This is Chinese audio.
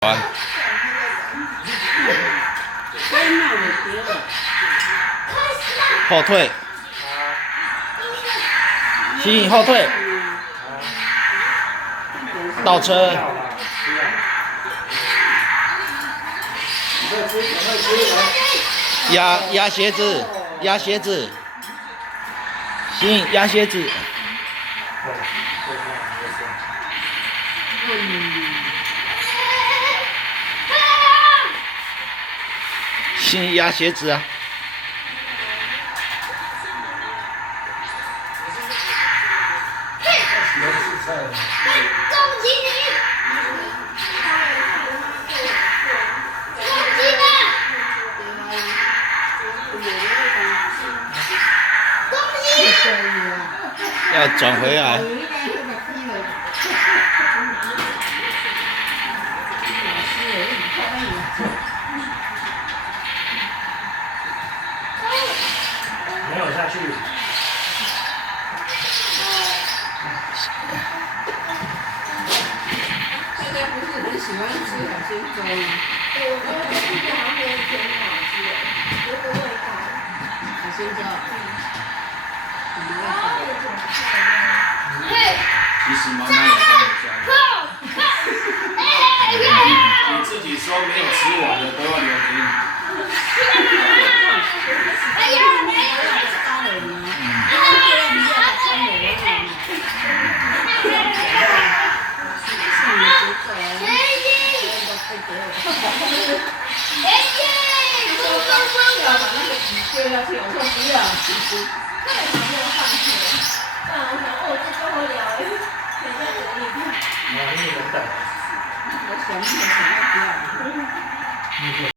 啊，后退，吸引后退，倒车，压鞋子，压鞋子，吸引压鞋子。先压鞋子啊！要转回来。没有下去。大家不是很喜欢吃海鲜粥吗？对，我觉得这个好像没有以前很好吃诶，有个味道。海鲜粥，什么味道？其实妈妈也帮我加。你自己说没有吃完的都要留给你。哎呀，没有。要去，我说不要，其实太常没有放弃了。不然我想，哦，这够无聊诶，人家给你看。你等等。我想不要不要。